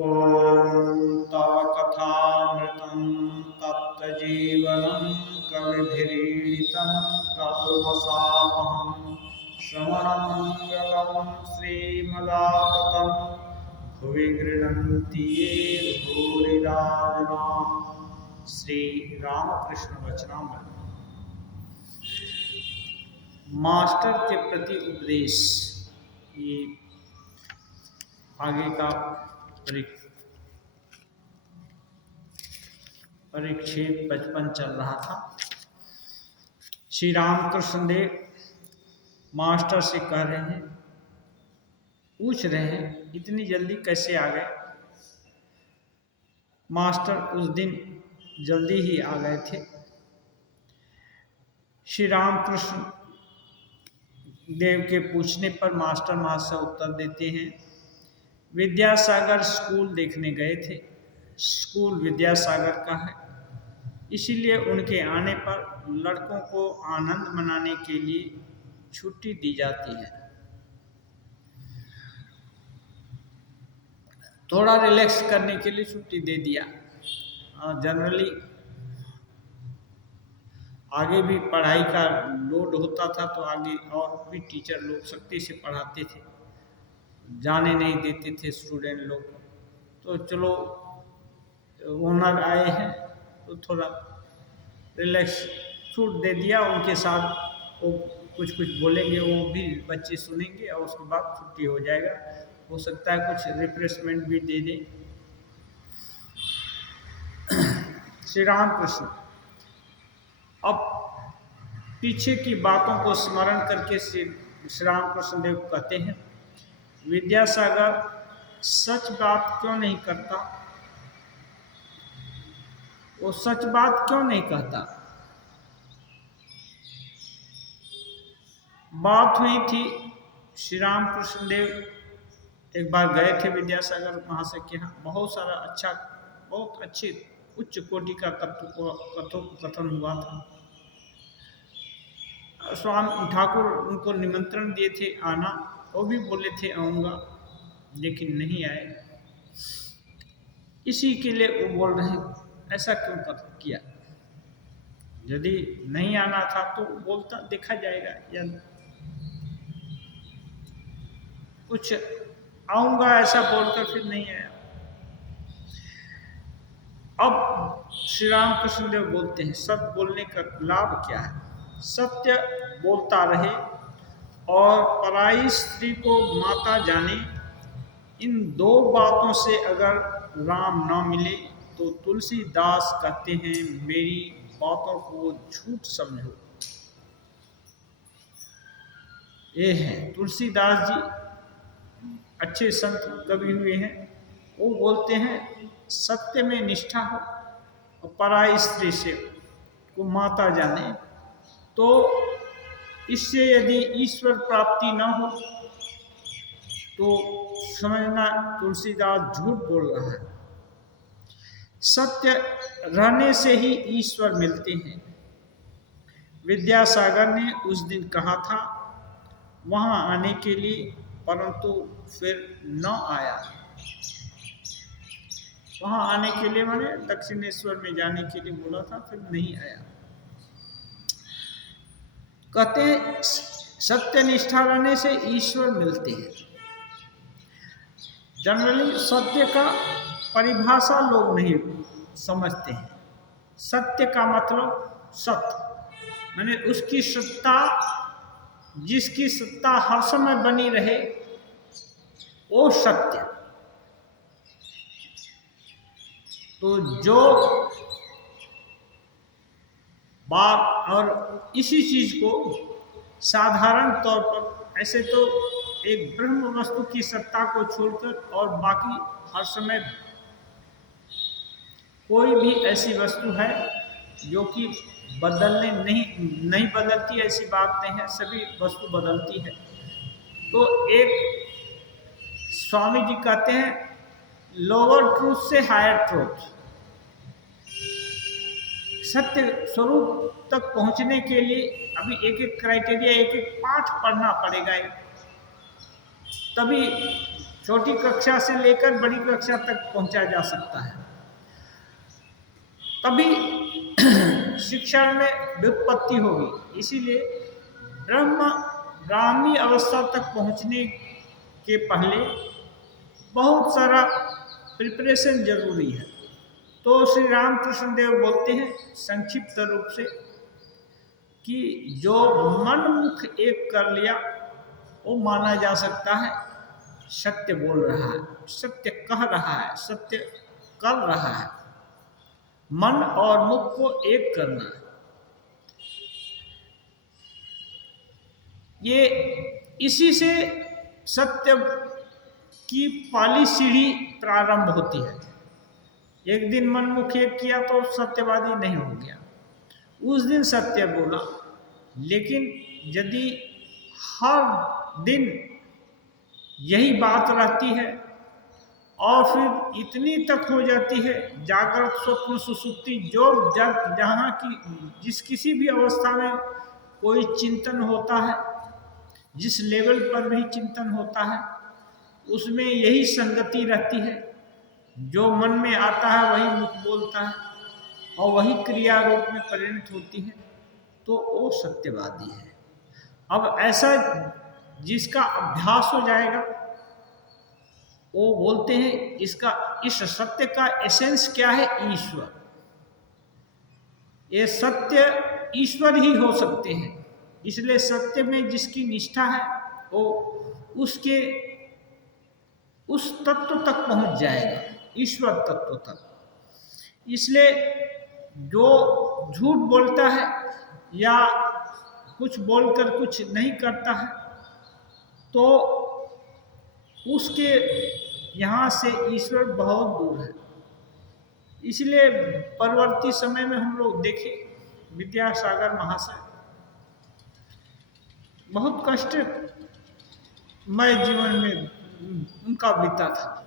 ॐ तव कथामृतं तप्तजीवनं कविभिरीडितं कल्मषापहं श्रवणमङ्गलं श्रीमदाततं भुवि गृह्णन्ति ये भूरिदा जनाः। श्री रामकृष्ण वचनामृत। मास्टर के प्रति उपदेश, ये आगे का परिच्छेद 55 चल रहा था। श्री रामकृष्ण देव मास्टर से कह रहे हैं, पूछ रहे हैं इतनी जल्दी कैसे आ गए। मास्टर उस दिन जल्दी ही आ गए थे। श्री रामकृष्ण देव के पूछने पर मास्टर महाशय उत्तर देते हैं, विद्यासागर स्कूल देखने गए थे। स्कूल विद्यासागर का है, इसीलिए उनके आने पर लड़कों को आनंद मनाने के लिए छुट्टी दी जाती है। थोड़ा रिलैक्स करने के लिए छुट्टी दे दिया। जनरली आगे भी पढ़ाई का लोड होता था तो आगे और भी टीचर लोग सख्ती से पढ़ाते थे, जाने नहीं देते थे स्टूडेंट लोग। तो चलो ओनर आए हैं तो थोड़ा रिलैक्स छूट दे दिया। उनके साथ वो कुछ बोलेंगे, वो भी बच्चे सुनेंगे और उसके बाद छुट्टी हो जाएगा। हो सकता है कुछ रिफ्रेशमेंट भी दे दें। श्री रामकृष्ण अब पीछे की बातों को स्मरण करके श्री रामकृष्ण देव कहते हैं, विद्यासागर सच बात क्यों नहीं करता? वो सच बात क्यों नहीं कहता? बात हुई थी, श्री रामकृष्ण देव एक बार गए थे विद्यासागर महाशय के यहाँ। बहुत अच्छे उच्च कोटि का कथोपकथन हुआ था। स्वामी ठाकुर उनको निमंत्रण दिए थे आना, वो भी बोले थे आऊँगा, लेकिन नहीं आए। इसी के लिए वो बोल रहे हैं ऐसा क्यों किया। यदि नहीं आना था तो बोलता, देखा जाएगा, या कुछ आऊँगा ऐसा बोलकर फिर नहीं आया। अब श्री रामकृष्ण देव बोलते हैं, सत्य बोलने का लाभ क्या है? सत्य बोलता रहे और पराई स्त्री को माता जाने, इन दो बातों से अगर राम न मिले तो तुलसीदास कहते हैं मेरी बातों को झूठ समझो। ये है तुलसीदास जी, अच्छे संत कवि हुए हैं। वो बोलते हैं सत्य में निष्ठा हो और पराई स्त्री से को माता जाने, तो इससे यदि ईश्वर प्राप्ति न हो तो समझना तुलसीदास झूठ बोल रहा है। सत्य रहने से ही ईश्वर मिलते हैं। विद्यासागर ने उस दिन कहा था वहां आने के लिए, परंतु फिर न आया। वहां आने के लिए माने दक्षिणेश्वर में जाने के लिए बोला था, फिर नहीं आया। कहते सत्य निष्ठा रहने से ईश्वर मिलते हैं। जनरली सत्य का परिभाषा लोग नहीं समझते हैं। सत्य का मतलब सत्य माने उसकी सत्ता, जिसकी सत्ता हर समय बनी रहे, वो सत्य। तो जो बात, और इसी चीज को साधारण तौर पर ऐसे तो एक ब्रह्म वस्तु की सत्ता को छोड़कर और बाकी हर समय कोई भी ऐसी वस्तु है जो कि बदलने नहीं बदलती, ऐसी बात नहीं है। सभी वस्तु बदलती है। तो एक स्वामी जी कहते हैं लोअर ट्रूथ से हायर ट्रूथ, सत्य स्वरूप तक पहुंचने के लिए अभी एक एक क्राइटेरिया, एक एक पाठ पढ़ना पड़ेगा, तभी छोटी कक्षा से लेकर बड़ी कक्षा तक पहुंचा जा सकता है। तभी शिक्षा में व्युत्पत्ति होगी। इसीलिए ब्रह्मगामी अवस्था तक पहुंचने के पहले बहुत सारा प्रिपरेशन जरूरी है। तो श्री रामकृष्ण देव बोलते हैं संक्षिप्त रूप से कि जो मन मुख एक कर लिया वो माना जा सकता है सत्य बोल रहा है, सत्य कह रहा है, सत्य कर रहा है। मन और मुख को एक करना है। ये इसी से सत्य की पहली सीढ़ी प्रारंभ होती है। एक दिन मन मुख एक किया तो सत्यवादी नहीं हो गया, उस दिन सत्य बोला। लेकिन यदि हर दिन यही बात रहती है और फिर इतनी तक हो जाती है जागृत स्वप्न सुसुप्ति, जो जब जहाँ की जिस किसी भी अवस्था में कोई चिंतन होता है, जिस लेवल पर भी चिंतन होता है, उसमें यही संगति रहती है। जो मन में आता है वही मुख बोलता है और वही क्रिया रूप में परिणत होती है, तो वो सत्यवादी है। अब ऐसा जिसका अभ्यास हो जाएगा वो बोलते हैं इसका, इस सत्य का एसेंस क्या है? ईश्वर। ये सत्य ईश्वर ही हो सकते हैं। इसलिए सत्य में जिसकी निष्ठा है वो उसके उस तत्व तक पहुंच जाएगा, ईश्वर तत्व तक। इसलिए जो झूठ बोलता है या कुछ बोलकर कुछ नहीं करता है तो उसके यहाँ से ईश्वर बहुत दूर है। इसलिए परवर्ती समय में हम लोग देखें विद्यासागर महाशय बहुत कष्टमय जीवन में उनका बीता था,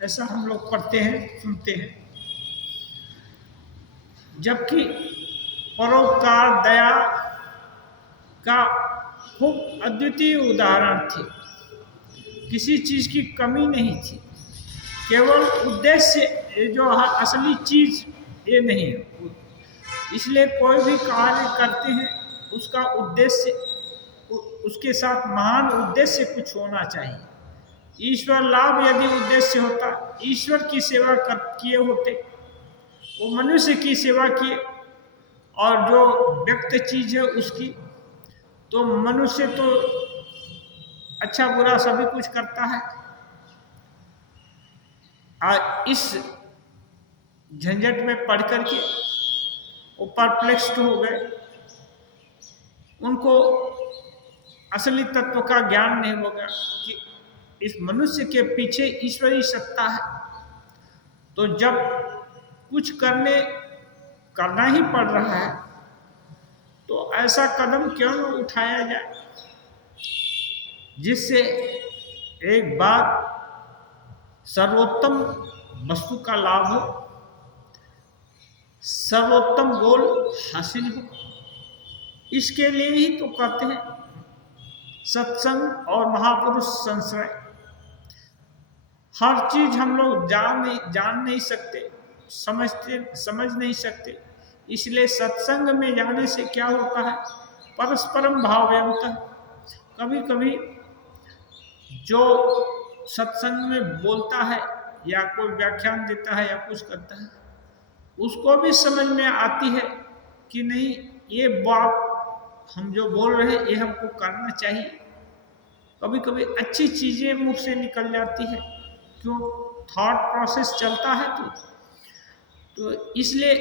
ऐसा हम लोग पढ़ते हैं, सुनते हैं। जबकि परोपकार दया का खूब अद्वितीय उदाहरण थे, किसी चीज की कमी नहीं थी। केवल उद्देश्य जो असली चीज ये नहीं है। इसलिए कोई भी कार्य करते हैं उसका उद्देश्य, उसके साथ महान उद्देश्य कुछ होना चाहिए। ईश्वर लाभ यदि उद्देश्य होता, ईश्वर की सेवा किए होते, वो मनुष्य की सेवा किए और जो व्यक्त चीज है उसकी, तो मनुष्य तो अच्छा बुरा सभी कुछ करता है। आज इस झंझट में पढ़ करके वो परप्लेक्स्ड हो गए, उनको असली तत्व का ज्ञान नहीं होगा कि इस मनुष्य के पीछे ईश्वरी सत्ता है। तो जब कुछ करना ही पड़ रहा है तो ऐसा कदम क्यों न उठाया जाए जिससे एक बार सर्वोत्तम वस्तु का लाभ हो, सर्वोत्तम गोल हासिल हो। इसके लिए ही तो कहते हैं सत्संग और महापुरुष संश्रय। हर चीज हम लोग जान नहीं सकते, समझ नहीं सकते। इसलिए सत्संग में जाने से क्या होता है, परस्परम भावयंतः। कभी कभी जो सत्संग में बोलता है या कोई व्याख्यान देता है या कुछ करता है, उसको भी समझ में आती है कि नहीं ये बात हम जो बोल रहे हैं ये हमको करना चाहिए। कभी कभी अच्छी चीजें मुंह से निकल जाती है, क्यों? थॉट प्रोसेस चलता है। तो इसलिए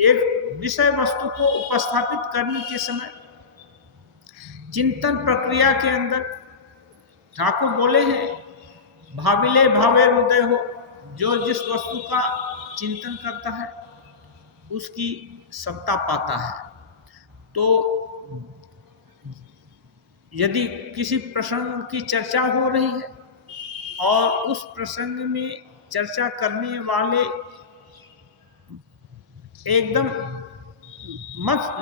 एक विषय वस्तु को उपस्थापित करने के समय चिंतन प्रक्रिया के अंदर ठाकुर बोले हैं भाविले भावे हृदय हो। जो जिस वस्तु का चिंतन करता है उसकी सत्ता पाता है। तो यदि किसी प्रसंग की चर्चा हो रही है और उस प्रसंग में चर्चा करने वाले एकदम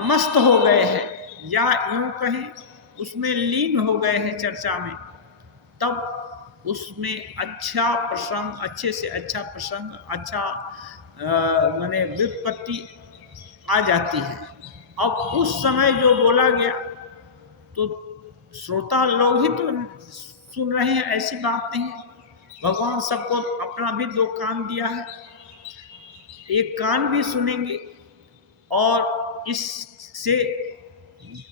मस्त हो गए हैं या यूं कहें उसमें लीन हो गए हैं चर्चा में, तब उसमें अच्छा प्रसंग, अच्छे से अच्छा प्रसंग, अच्छा माने व्युत्पत्ति आ जाती है। अब उस समय जो बोला गया तो श्रोता लोग ही तो सुन रहे हैं, ऐसी बात नहीं है। भगवान सबको अपना भी दो कान दिया है, एक कान भी सुनेंगे और इससे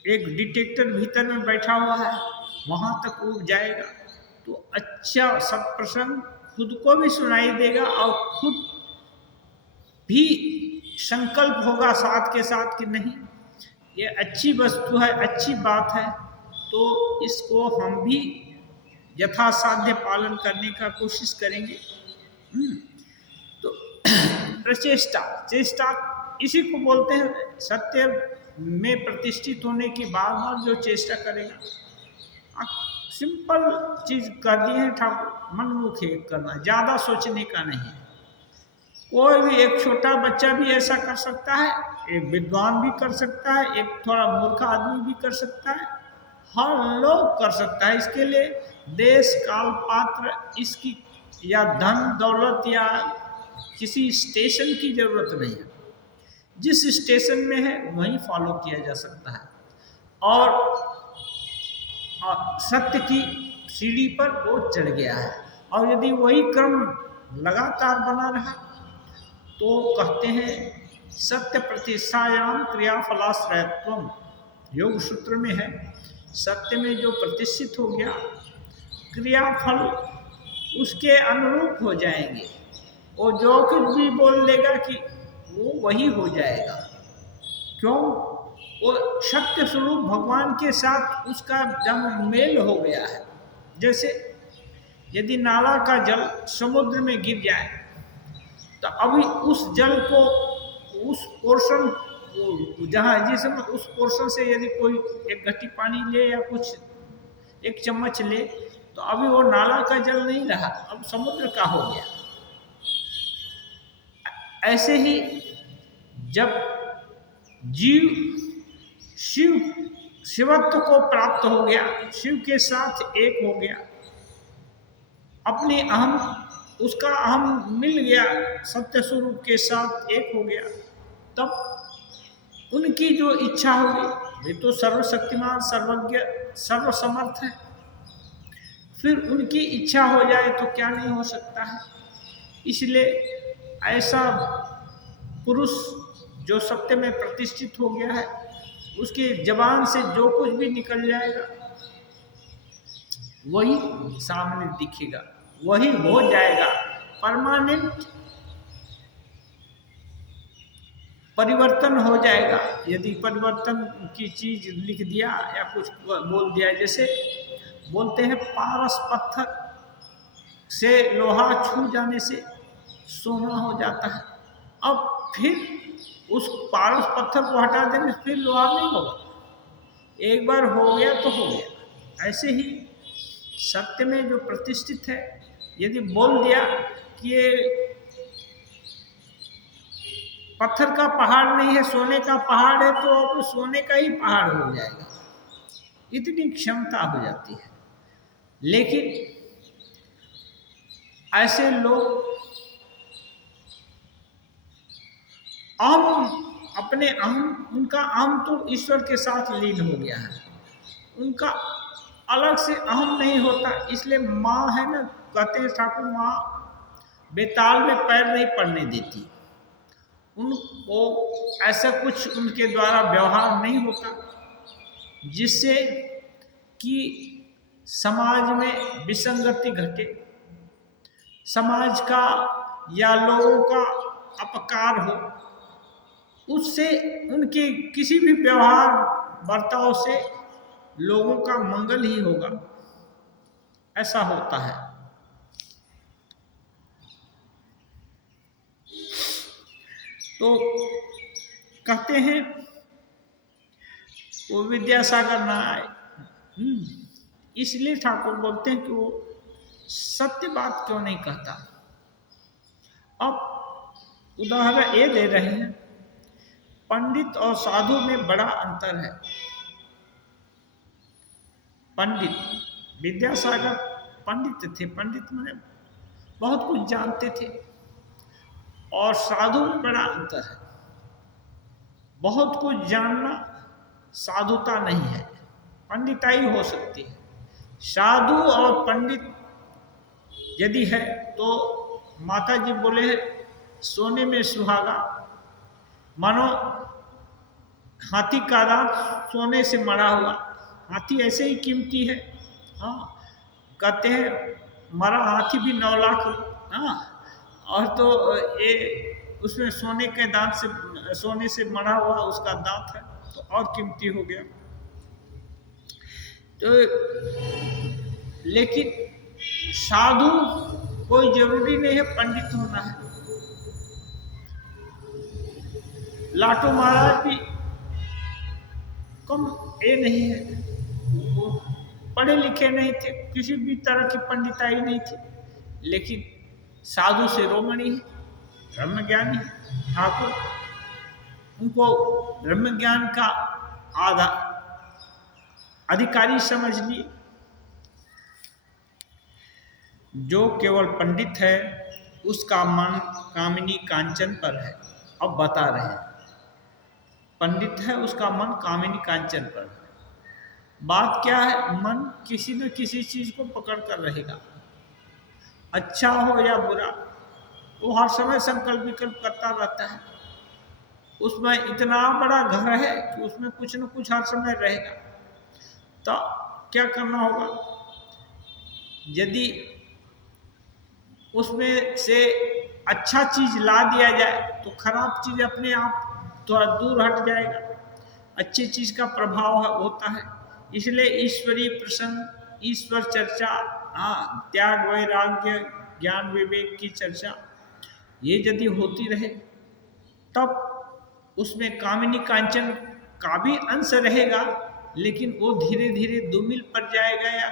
एक डिटेक्टर भीतर में बैठा हुआ है, वहां तक वो जाएगा तो अच्छा सत्प्रसंग खुद को भी सुनाई देगा और खुद भी संकल्प होगा साथ के साथ कि नहीं, ये अच्छी वस्तु है, अच्छी बात है, तो इसको हम भी यथासाध्य पालन करने का कोशिश करेंगे। तो प्रचेष्टा, चेष्टा इसी को बोलते हैं। सत्य में प्रतिष्ठित होने की बार बार जो चेष्टा करेगा। सिंपल चीज कर दी है ठाकुर, मनमुख करना, ज्यादा सोचने का नहीं। कोई भी एक छोटा बच्चा भी ऐसा कर सकता है, एक विद्वान भी कर सकता है, एक थोड़ा मूर्ख आदमी भी कर सकता है, हर लोग कर सकता है। इसके लिए देश काल पात्र इसकी या धन दौलत या किसी स्टेशन की जरूरत नहीं है। जिस स्टेशन में है वहीं फॉलो किया जा सकता है और सत्य की सीढ़ी पर वो चढ़ गया है। और यदि वही क्रम लगातार बना रहा तो कहते हैं सत्य प्रतिष्ठायाम क्रियाफलाश्रयत्वम, योग सूत्र में है। सत्य में जो प्रतिष्ठित हो गया, क्रियाफल उसके अनुरूप हो जाएंगे। वो जो कुछ भी बोल लेगा कि वो वही हो जाएगा। क्यों? वो सत्य स्वरूप भगवान के साथ उसका जब मेल हो गया है। जैसे यदि नाला का जल समुद्र में गिर जाए तो अभी उस जल को, उस पोर्शन जहाँ जिसमें उस पोर्शन से यदि कोई एक घटी पानी ले या कुछ एक चम्मच ले तो अभी वो नाला का जल नहीं रहा, अब समुद्र का हो गया। ऐसे ही जब जीव शिवत्व को प्राप्त हो गया, शिव के साथ एक हो गया, अपने अहम, उसका अहम मिल गया, सत्य स्वरूप के साथ एक हो गया, तब उनकी जो इच्छा होगी, वे तो सर्वशक्तिमान, सर्वज्ञ, सर्वसमर्थ है, फिर उनकी इच्छा हो जाए तो क्या नहीं हो सकता है। इसलिए ऐसा पुरुष जो सत्य में प्रतिष्ठित हो गया है, उसकी जबान से जो कुछ भी निकल जाएगा वही सामने दिखेगा, वही हो जाएगा। परमानेंट परिवर्तन हो जाएगा। यदि परिवर्तन की चीज लिख दिया या कुछ बोल दिया, जैसे बोलते हैं पारस पत्थर से लोहा छू जाने से सोना हो जाता है। अब फिर उस पारस पत्थर को हटा देने से फिर लोहा नहीं होगा, एक बार हो गया तो हो गया। ऐसे ही सत्य में जो प्रतिष्ठित है, यदि बोल दिया कि ये पत्थर का पहाड़ नहीं है, सोने का पहाड़ है, तो अब सोने का ही पहाड़ हो जाएगा, इतनी क्षमता हो जाती है। लेकिन ऐसे लोग अपने उनका अहम तो ईश्वर के साथ लीन हो गया है, उनका अलग से अहम नहीं होता। इसलिए माँ है ना, कहते हैं ठाकुर, माँ बेताल में पैर नहीं पड़ने देती, उनको ऐसा कुछ उनके द्वारा व्यवहार नहीं होता जिससे कि समाज में विसंगति घटे, समाज का या लोगों का अपकार हो। उससे उनके किसी भी व्यवहार बर्ताव से लोगों का मंगल ही होगा, ऐसा होता है। तो कहते हैं वो विद्यासागर ना आए, इसलिए ठाकुर बोलते हैं कि वो सत्य बात क्यों नहीं कहता। अब उदाहरण ये दे रहे हैं, पंडित और साधु में बड़ा अंतर है। पंडित विद्यासागर पंडित थे। पंडित माने बहुत कुछ जानते थे। और साधु में बड़ा अंतर है। बहुत कुछ जानना साधुता नहीं है, पंडिताई हो सकती है। साधु और पंडित यदि है तो माता जी बोले सोने में सुहागा, मानो हाथी का दांत सोने से मरा हुआ। हाथी ऐसे ही कीमती है। हाँ, कहते हैं मरा हाथी भी 9 लाख। हाँ, और तो ये उसमें सोने के दांत से, सोने से मरा हुआ उसका दांत है तो और कीमती हो गया। तो लेकिन साधु कोई जरूरी नहीं है पंडित होना है। लाटू महाराज भी कम ये नहीं है, वो पढ़े लिखे नहीं थे, किसी भी तरह की पंडिताई नहीं थी, लेकिन साधु शिरोमणि है, ब्रह्मज्ञानी ठाकुर। उनको ब्रह्म ज्ञान का आधा अधिकारी समझ लिए। जो केवल पंडित है उसका मन कामिनी कांचन पर है। अब बता रहे हैं, पंडित है उसका मन कामिनी कांचन पर है। बात क्या है, मन किसी न किसी चीज को पकड़ कर रहेगा, अच्छा हो या बुरा, वो हर समय संकल्प विकल्प करता रहता है। उसमें इतना बड़ा घर है कि उसमें कुछ न कुछ हर समय रहेगा। तो क्या करना होगा, यदि उसमें से अच्छा चीज ला दिया जाए तो खराब चीज अपने आप थोड़ा दूर हट जाएगा, अच्छी चीज का प्रभाव होता है। इसलिए ईश्वरीय प्रसंग, ईश्वर चर्चा, त्याग वैराग्य ज्ञान विवेक की चर्चा, ये यदि होती रहे तब उसमें कामिनी कांचन का भी अंश रहेगा, लेकिन वो धीरे धीरे दुमिल पड़ जाएगा या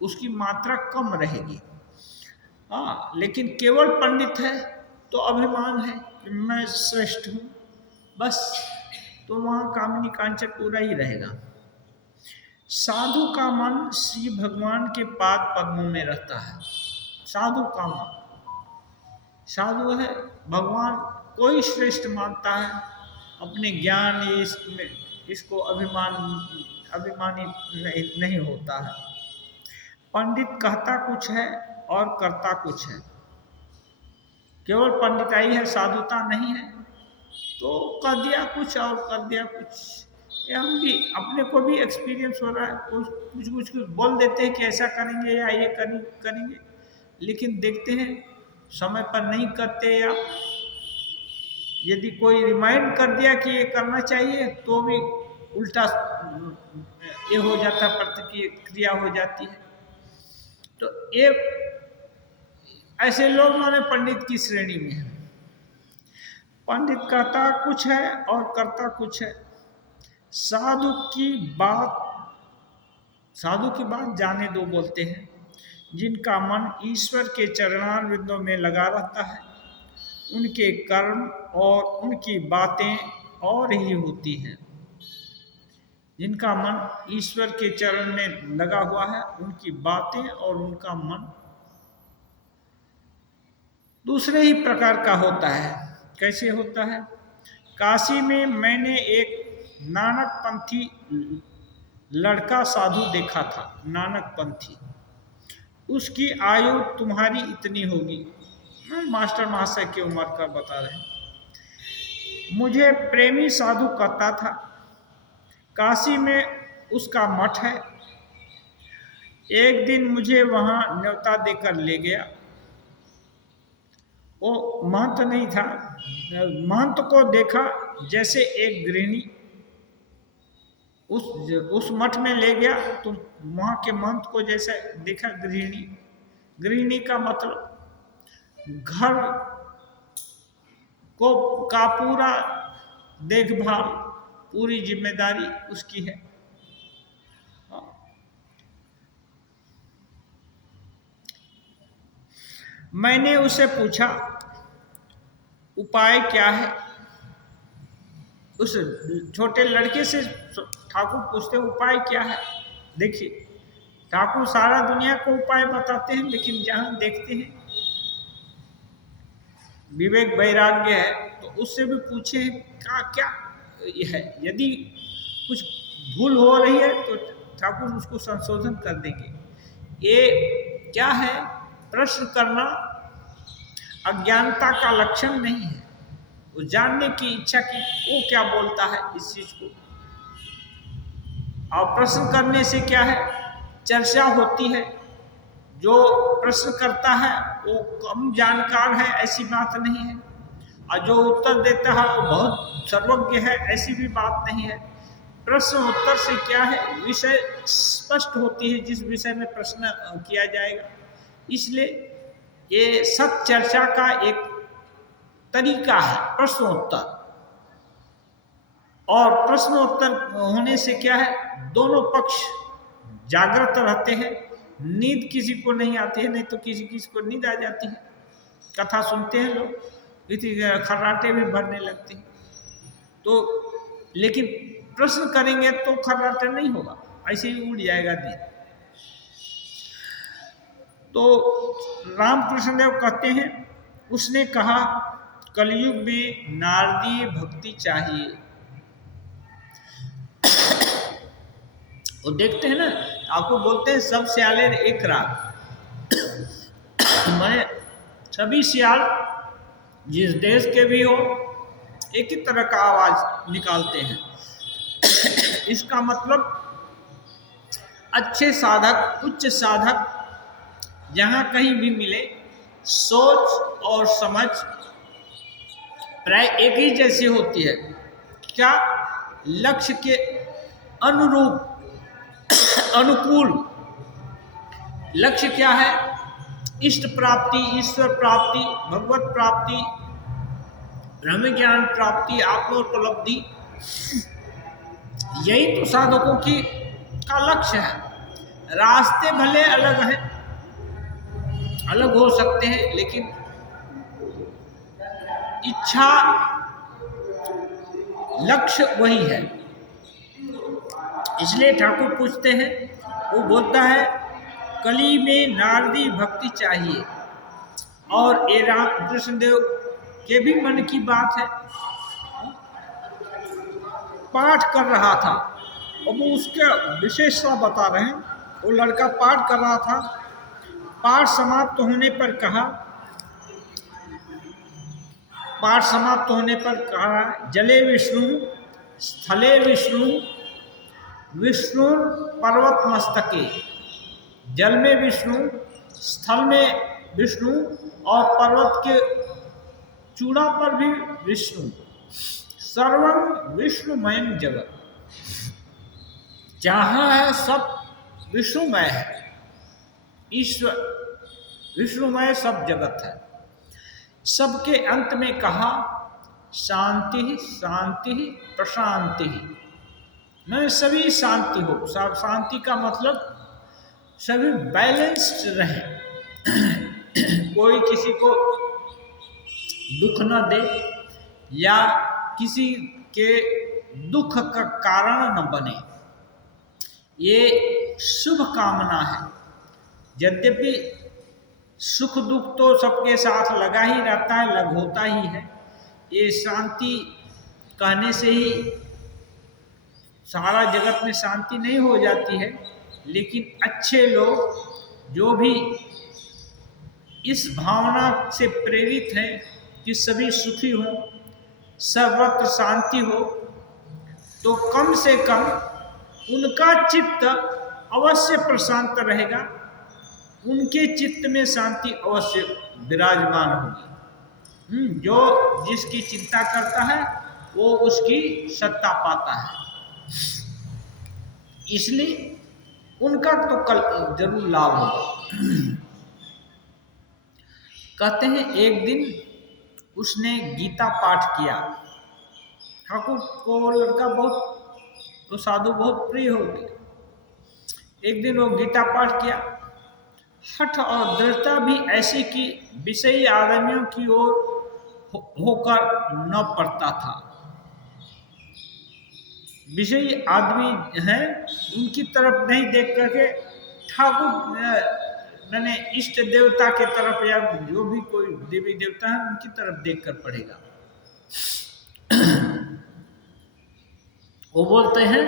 उसकी मात्रा कम रहेगी। हाँ, लेकिन केवल पंडित है तो अभिमान है कि मैं श्रेष्ठ हूँ बस, तो वहाँ कामिनी कांचन पूरा ही रहेगा। साधु का मन श्री भगवान के पाद पद्मों में रहता है। साधु का मन, साधु है भगवान कोई श्रेष्ठ मानता है, अपने ज्ञान इसमें इसको अभिमानी नहीं होता है। पंडित कहता कुछ है और करता कुछ है, केवल पंडिताई है, साधुता नहीं है। तो कर दिया कुछ और कर दिया कुछ। ये हम भी, अपने को भी एक्सपीरियंस हो रहा है, कुछ बोल देते हैं कि ऐसा करेंगे या ये करेंगे, लेकिन देखते हैं समय पर नहीं करते, या यदि कोई रिमाइंड कर दिया कि ये करना चाहिए तो भी उल्टा ये हो जाता, प्रतिक्रिया हो जाती है। तो ये ऐसे लोग माने पंडित की श्रेणी में है। पंडित कहता कुछ है और करता कुछ है। साधु की बात जाने दो बोलते हैं, जिनका मन ईश्वर के चरणारविंदों में लगा रहता है, उनके कर्म और उनकी बातें और ही होती हैं। जिनका मन ईश्वर के चरण में लगा हुआ है, उनकी बातें और उनका मन दूसरे ही प्रकार का होता है। कैसे होता है? काशी में मैंने एक नानक पंथी लड़का साधु देखा था। नानक पंथी, उसकी आयु तुम्हारी इतनी होगी, मास्टर महाशय की उम्र का बता रहे हैं। मुझे प्रेमी साधु कहता था। काशी में उसका मठ है। एक दिन मुझे वहां न्योता देकर ले गया। वो महंत नहीं था। महंत को देखा जैसे एक गृहिणी, उस मठ में ले गया तो वहां के महंत को जैसे देखा गृहिणी। गृहिणी का मतलब घर को का पूरा देखभाल, पूरी जिम्मेदारी उसकी है। मैंने उसे पूछा उपाय क्या है। उस छोटे लड़के से ठाकुर पूछते उपाय क्या है। देखिए, ठाकुर सारा दुनिया को उपाय बताते हैं, लेकिन जहां देखते हैं विवेक वैराग्य है तो उससे भी पूछे क्या क्या है। यदि कुछ भूल हो रही है तो ठाकुर उसको संशोधन कर देंगे। ये क्या है, प्रश्न करना अज्ञानता का लक्षण नहीं है। वो जानने की इच्छा की वो क्या बोलता है इस चीज को। और प्रश्न करने से क्या है, चर्चा होती है। जो प्रश्न करता है वो कम जानकार है ऐसी बात नहीं है, और जो उत्तर देता है वो बहुत सर्वज्ञ है ऐसी भी बात नहीं है। प्रश्न उत्तर से क्या है, विषय स्पष्ट होती है जिस विषय में प्रश्न किया जाएगा। इसलिए ये सत चर्चा का एक तरीका है प्रश्नोत्तर। और प्रश्नोत्तर होने से क्या है, दोनों पक्ष जागृत रहते हैं। नींद किसी को नहीं आती है, नहीं तो किसी किसी को नींद आ जाती है। कथा सुनते हैं लोग, किसी खर्राटे भी भरने लगते हैं। तो लेकिन प्रश्न करेंगे तो खर्राटा नहीं होगा, ऐसे ही उड़ जाएगा नींद। तो रामकृष्ण देव कहते हैं, उसने कहा कलयुग में नारदीय भक्ति चाहिए। वो देखते हैं ना, आपको बोलते हैं सब सियाले एक राग। मैं सभी सियाल जिस देश के भी हो एक ही तरह का आवाज निकालते हैं। इसका मतलब अच्छे साधक, उच्च साधक जहां कहीं भी मिले, सोच और समझ प्राय एक ही जैसी होती है। क्या, लक्ष्य के अनुरूप अनुकूल। लक्ष्य क्या है, इष्ट प्राप्ति, ईश्वर प्राप्ति, भगवत प्राप्ति, ब्रह्म ज्ञान प्राप्ति, आत्मोपलब्धि। यही तो साधकों की का लक्ष्य है। रास्ते भले अलग हैं, अलग हो सकते हैं, लेकिन इच्छा लक्ष्य वही है। इसलिए ठाकुर पूछते हैं, वो बोलता है कली में नारदी भक्ति चाहिए। और ये रामकृष्ण देव के भी मन की बात है। पाठ कर रहा था, और वो उसके विशेषता बता रहे हैं। वो लड़का पाठ कर रहा था, पाठ समाप्त होने पर कहा, पाठ समाप्त होने पर कहा, जले विष्णु स्थले विष्णु विष्णु पर्वत मस्तके। जल में विष्णु, स्थल में विष्णु, और पर्वत के चूड़ा पर भी विष्णु। सर्वं विष्णुमय जगत। जहां है सब विष्णुमय है। ईश्वर विष्णुमय सब जगत है। सबके अंत में कहा शांति शांति प्रशांति। मैं सभी शांति हो। शांति का मतलब सभी बैलेंस्ड रहे, कोई किसी को दुख न दे या किसी के दुख का कारण न बने। ये शुभ कामना है। यद्यपि सुख दुख तो सबके साथ लगा ही रहता है, लग होता ही है। ये शांति कहने से ही सारा जगत में शांति नहीं हो जाती है, लेकिन अच्छे लोग जो भी इस भावना से प्रेरित हैं कि सभी सुखी हों, सर्वत्र शांति हो, तो कम से कम उनका चित्त अवश्य प्रशांत रहेगा। उनके चित्त में शांति अवश्य विराजमान होगी। जो जिसकी चिंता करता है वो उसकी सत्ता पाता है। इसलिए उनका तो कल जरूर लाभ होगा। कहते हैं एक दिन उसने गीता पाठ किया। ठाकुर को लड़का बहुत, तो साधु बहुत प्रिय हो गया। एक दिन वो गीता पाठ किया। हठ और दृढ़ता भी ऐसी कि विषयी आदमियों की ओर होकर न पड़ता था। विषयी आदमी हैं, उनकी तरफ नहीं देख करके ठाकुर मैंने इष्ट देवता के तरफ या जो भी कोई देवी देवता है उनकी तरफ देखकर पढ़ेगा। वो बोलते हैं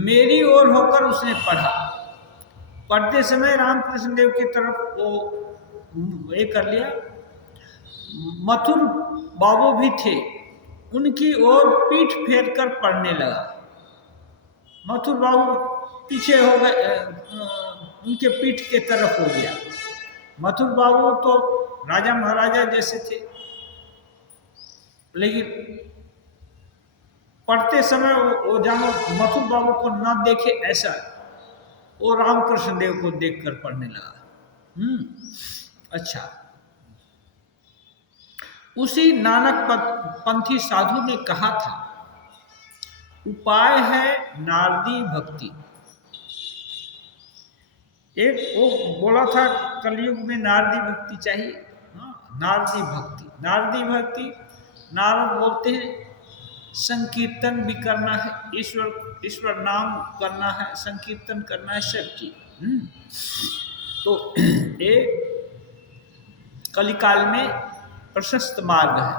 मेरी ओर होकर उसने पढ़ा। पढ़ते समय रामकृष्ण देव की तरफ वो ये कर लिया। मथुर बाबू भी थे, उनकी ओर पीठ फेर कर पढ़ने लगा। मथुर बाबू पीछे हो गए, उनके पीठ के तरफ हो गया। मथुर बाबू तो राजा महाराजा जैसे थे, लेकिन पढ़ते समय वो जानो मथुर बाबू को ना देखे ऐसा, वो रामकृष्ण देव को देखकर पढ़ने लगा। अच्छा, उसी नानक पंथी साधु ने कहा था उपाय है नारदी भक्ति। एक वो बोला था कलयुग में नारदी भक्ति चाहिए। नारदी भक्ति, नारदी भक्ति, नारद बोलते हैं संकीर्तन भी करना है, ईश्वर नाम करना है, संकीर्तन करना है, सब चीज। तो ये कलिकाल में प्रशस्त मार्ग है।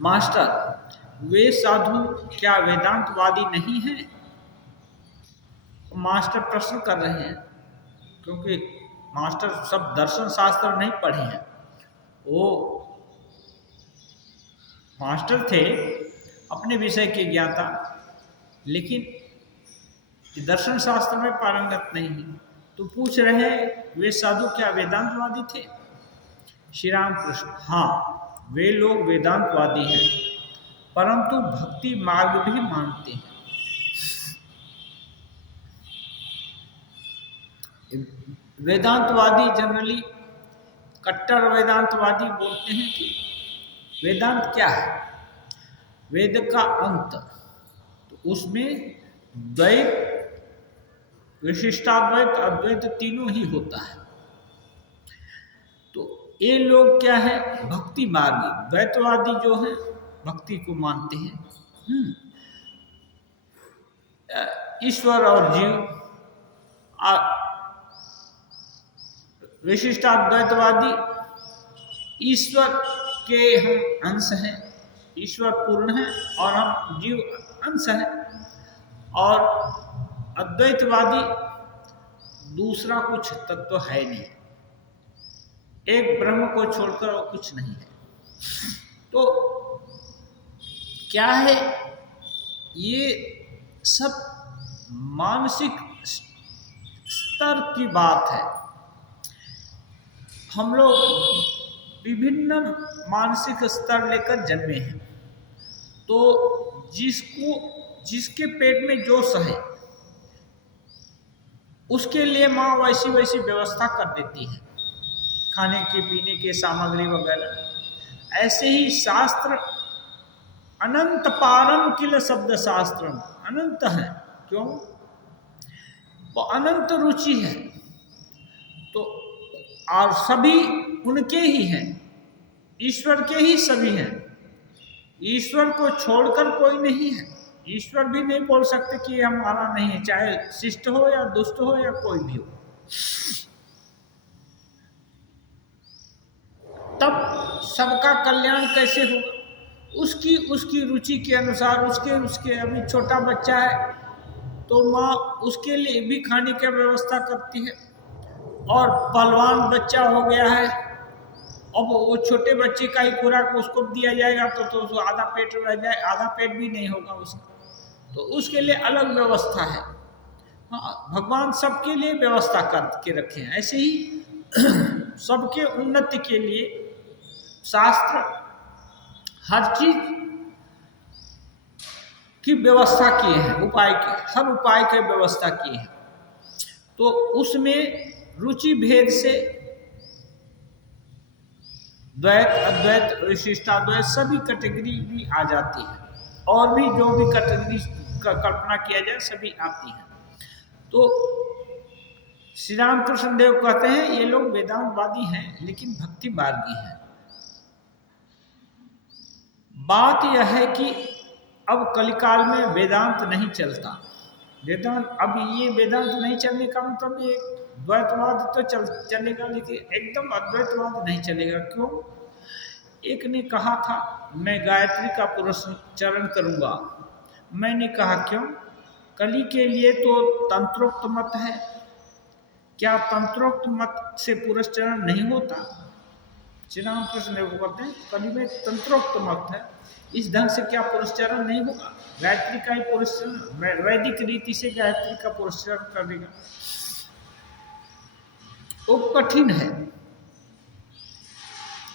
मास्टर वे साधु क्या वेदांतवादी नहीं हैं? मास्टर प्रश्न कर रहे हैं, क्योंकि मास्टर सब दर्शन शास्त्र नहीं पढ़े हैं। वो मास्टर थे अपने विषय के ज्ञाता, लेकिन दर्शन शास्त्र में पारंगत नहीं है। तो पूछ रहे वे साधु क्या वेदांतवादी थे? श्री राम कृष्ण हाँ, वे लोग वेदांतवादी हैं, परंतु भक्ति मार्ग भी मानते हैं। वेदांतवादी जनरली कट्टर वेदांतवादी बोलते हैं कि वेदांत क्या है? वेद का अंत, तो उसमें द्वैत, विशिष्टाद्वैत, अद्वैत तीनों ही होता है। तो ये लोग क्या है? भक्ति मार्गी द्वैतवादी जो है भक्ति को मानते हैं। ईश्वर और जीव। विशिष्टाद्वैतवादी ईश्वर के हम अंश हैं, ईश्वर पूर्ण है और हम जीव अंश हैं। और अद्वैतवादी दूसरा कुछ तत्व है नहीं, एक ब्रह्म को छोड़कर और कुछ नहीं है। तो क्या है? ये सब मानसिक स्तर की बात है। हम लोग विभिन्न मानसिक स्तर लेकर जन्मे हैं, तो जिसके पेट में जो सहे उसके लिए माँ वैसी वैसी व्यवस्था कर देती है, खाने के पीने के सामग्री वगैरह। ऐसे ही शास्त्र अनंत पारम किल शब्द शास्त्र अनंत है। क्यों? वो अनंत रुचि है। तो और सभी उनके ही हैं, ईश्वर के ही सभी हैं। ईश्वर को छोड़कर कोई नहीं है। ईश्वर भी नहीं बोल सकते कि ये हमारा नहीं है, चाहे शिष्ट हो या दुष्ट हो या कोई भी हो। तब सबका कल्याण कैसे होगा? उसकी रुचि के अनुसार। उसके अभी छोटा बच्चा है तो माँ उसके लिए भी खाने की व्यवस्था करती है। और पहलवान बच्चा हो गया है, अब वो छोटे बच्चे का ही खुराक उसको दिया जाएगा तो आधा पेट रह जाए, आधा पेट भी नहीं होगा उसका, तो उसके लिए अलग व्यवस्था है। हाँ, भगवान सबके लिए व्यवस्था करके रखे हैं। ऐसे ही सबके उन्नति के लिए शास्त्र हर चीज की व्यवस्था किए हैं, हर उपाय की व्यवस्था किए हैं। तो उसमें रुचि भेद से द्वैत, अद्वैत, विशिष्टाद्वैत सभी कैटेगरी भी आ जाती है, और भी जो भी कैटेगरी का कल्पना किया जाए सभी आती है। तो श्री रामकृष्ण देव कहते हैं ये लोग वेदांतवादी हैं लेकिन भक्ति मार्गी हैं। बात यह है कि अब कलिकाल में वेदांत नहीं चलता, वेदांत, अब ये वेदांत नहीं चलने का मतलब ये द्वैतवाद तो चलेगा, लेकिन एकदम अद्वैतवाद नहीं चलेगा। क्यों? एक ने कहा था मैं गायत्री का पुरस्चरण करूंगा, मैंने कहा क्यों? कली के लिए तो तंत्रोक्त मत है, क्या तंत्रोक्त मत से पुरस्चरण नहीं होता? श्री राम कृष्ण देव कहते हैं कली में तंत्रोक्त मत है, इस ढंग से क्या पुरस्चरण नहीं होगा? गायत्री का ही पुरस्चरण, वैदिक रीति से गायत्री का पुरस्चरण कर देगा, वो कठिन है।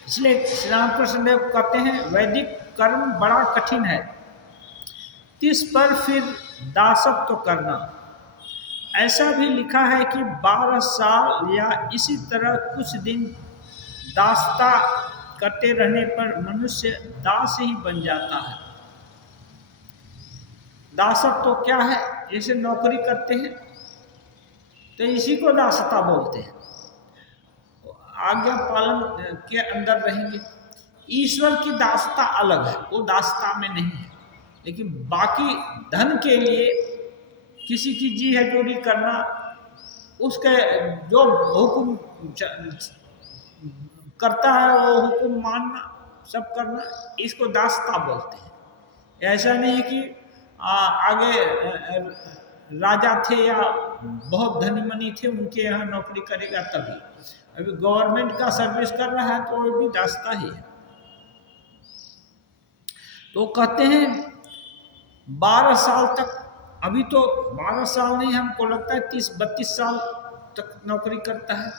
इसलिए श्री रामकृष्ण देव कहते हैं वैदिक कर्म बड़ा कठिन है, तिस पर फिर दासत्व करना। ऐसा भी लिखा है कि 12 साल या इसी तरह कुछ दिन दासता करते रहने पर मनुष्य दास ही बन जाता है। दासत्व तो क्या है? जैसे नौकरी करते हैं तो इसी को दासता बोलते हैं, आज्ञा पालन के अंदर रहेंगे। ईश्वर की दासता अलग है, वो दासता में नहीं है। लेकिन बाकी धन के लिए किसी की जी हजूरी करना, उसके जो हुक्म करता है वो हुक्म मानना, सब करना, इसको दासता बोलते हैं। ऐसा नहीं है कि आगे राजा थे या बहुत धनी मनी थे उनके यहाँ नौकरी करेगा तभी। अभी गवर्नमेंट का सर्विस कर रहा है तो वो भी दासता ही है। तो कहते हैं 12 साल तक, अभी तो 12 साल नहीं, हमको लगता है 30-32 साल तक नौकरी करता है,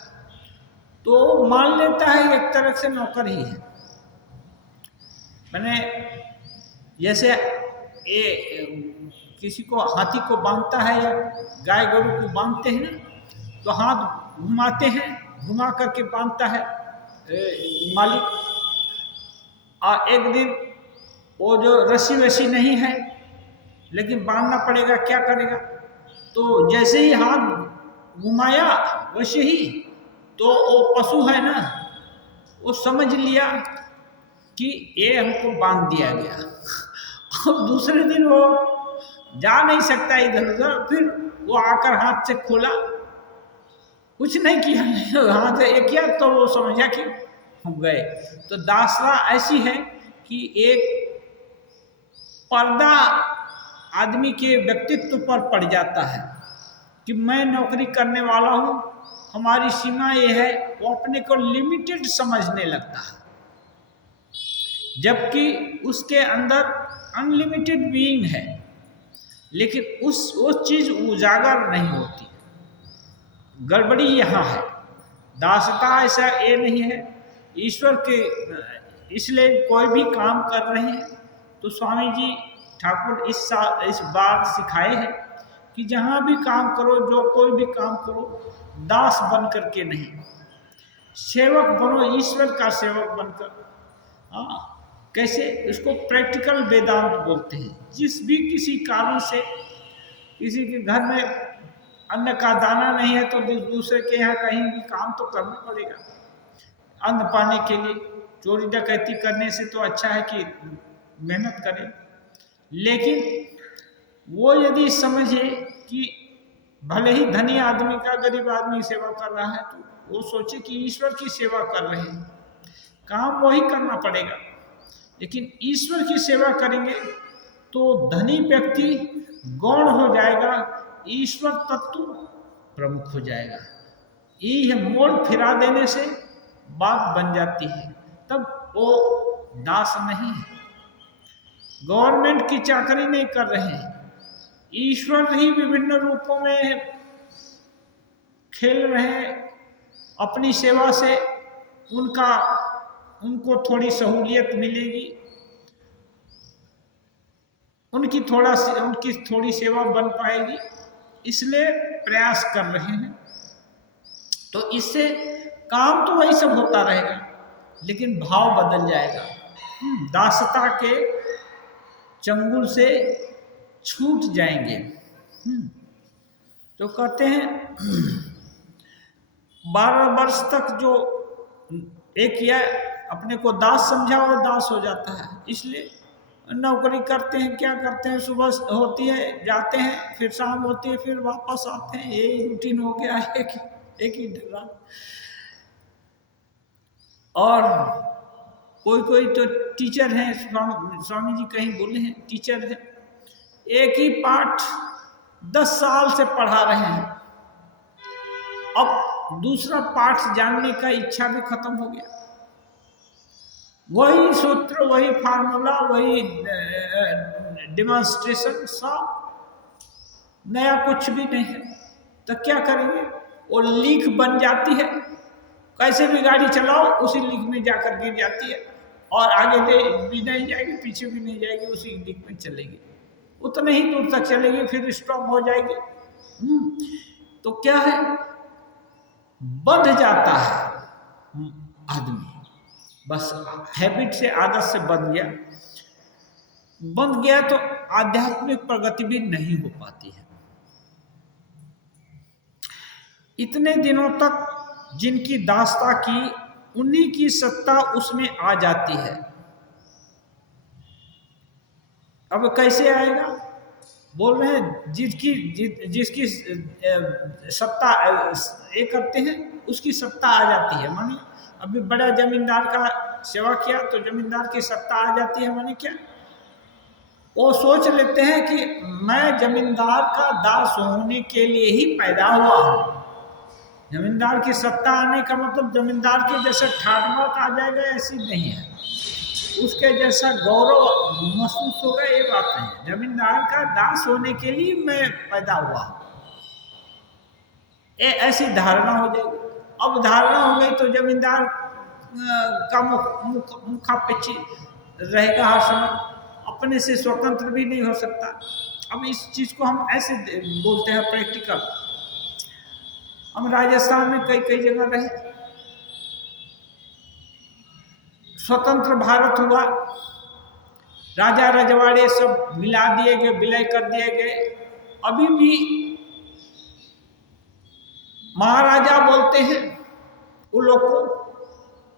तो मान लेता है एक तरह से नौकर ही है। मैंने जैसे ये किसी को हाथी को बांधता है या गाय गोरू को बांधते हैं ना, तो हाथ घुमाते हैं, घुमा करके बांधता है मालिक। एक दिन वो जो रस्सी वस्सी नहीं है लेकिन बांधना पड़ेगा, क्या करेगा? तो जैसे ही हाथ घुमाया वैसे ही तो वो पशु है ना, वो समझ लिया कि ये हमको बांध दिया गया। अब दूसरे दिन वो जा नहीं सकता इधर उधर, फिर वो आकर हाथ से खोला, कुछ नहीं किया, हाथ से एक किया तो वो समझा कि हम गए। तो दासता ऐसी है कि एक पर्दा आदमी के व्यक्तित्व पर पड़ जाता है कि मैं नौकरी करने वाला हूँ, हमारी सीमा ये है, वो अपने को लिमिटेड समझने लगता है, जबकि उसके अंदर अनलिमिटेड बीइंग है, लेकिन वो चीज उजागर नहीं होती। गड़बड़ी यहाँ है। दासता ऐसा ये नहीं है ईश्वर के, इसलिए कोई भी काम कर रहे हैं तो स्वामी जी ठाकुर इस बात सिखाए हैं कि जहाँ भी काम करो, जो कोई भी काम करो, दास बन करके नहीं, सेवक बनो, ईश्वर का सेवक बनकर। कैसे? इसको प्रैक्टिकल वेदांत बोलते हैं। जिस भी किसी कारण से किसी के घर में अन्न का दाना नहीं है तो दूसरे के यहाँ कहीं भी काम तो करना पड़ेगा अन्न पाने के लिए। चोरी डकैती करने से तो अच्छा है कि मेहनत करें, लेकिन वो यदि समझे कि भले ही धनी आदमी का गरीब आदमी सेवा कर रहा है तो वो सोचे कि ईश्वर की सेवा कर रहे हैं, काम वही करना पड़ेगा। लेकिन ईश्वर की सेवा करेंगे तो धनी व्यक्ति गौण हो जाएगा, ईश्वर तत्व प्रमुख हो जाएगा। ये मोड़ फिरा देने से बात बन जाती है, तब वो दास नहीं है, गवर्नमेंट की चाकरी नहीं कर रहे हैं, ईश्वर ही विभिन्न रूपों में खेल रहे हैं। अपनी सेवा से उनको थोड़ी सहूलियत मिलेगी, उनकी थोड़ी सेवा बन पाएगी, इसलिए प्रयास कर रहे हैं। तो इससे काम तो वही सब होता रहेगा, लेकिन भाव बदल जाएगा, दासता के चंगुल से छूट जाएंगे। तो कहते हैं 12 वर्ष तक जो एक या अपने को दास समझा वो दास हो जाता है। इसलिए नौकरी करते हैं, क्या करते हैं, सुबह होती है जाते हैं, फिर शाम होती है फिर वापस आते हैं, यही रूटीन हो गया है, एक ही ढर्रा। और कोई कोई तो टीचर हैं, स्वामी जी कहीं बोले हैं टीचर हैं, एक ही पाठ 10 साल से पढ़ा रहे हैं, अब दूसरा पाठ जानने का इच्छा भी खत्म हो गया, वही सूत्र, वही फार्मूला, वही डेमोन्स्ट्रेशन, सब नया कुछ भी नहीं है। तो क्या करेंगे, वो लीक बन जाती है, कैसे भी गाड़ी चलाओ उसी लीक में जाकर गिर जाती है, और आगे भी नहीं जाएगी, पीछे भी नहीं जाएगी, उसी लीक में चलेगी, उतने ही दूर तक चलेगी, फिर स्टॉप हो जाएगी। तो क्या है, बंध जाता है आदमी, बस हैबिट से, आदत से बन गया तो आध्यात्मिक प्रगति भी नहीं हो पाती है। इतने दिनों तक जिनकी दास्ता की, उन्हीं की सत्ता उसमें आ जाती है। अब कैसे आएगा, बोल रहे हैं जिसकी सत्ता ये करते हैं उसकी सत्ता आ जाती है, माने अभी बड़ा जमींदार का सेवा किया तो जमींदार की सत्ता आ जाती है, माने क्या, वो सोच लेते हैं कि मैं जमींदार का दास होने के लिए ही पैदा हुआ हूं। जमींदार की सत्ता आने का मतलब जमींदार के जैसे ठाट बात आ जाएगा, ऐसी नहीं है, उसके जैसा गौरव महसूस होगा, ये बात नहीं है। जमींदार का दास होने के लिए मैं पैदा हुआ, ये ऐसी धारणा हो जाएगी। अब धारणा हो गई तो जमींदार का मुखा पिछी रहेगा हर समय, अपने से स्वतंत्र भी नहीं हो सकता। अब इस चीज को हम ऐसे बोलते हैं प्रैक्टिकल। हम राजस्थान में कई जगह रहे, स्वतंत्र भारत हुआ, राजा रजवाड़े सब मिला दिए गए, विलय कर दिए गए, अभी भी महाराजा बोलते हैं उन लोग को,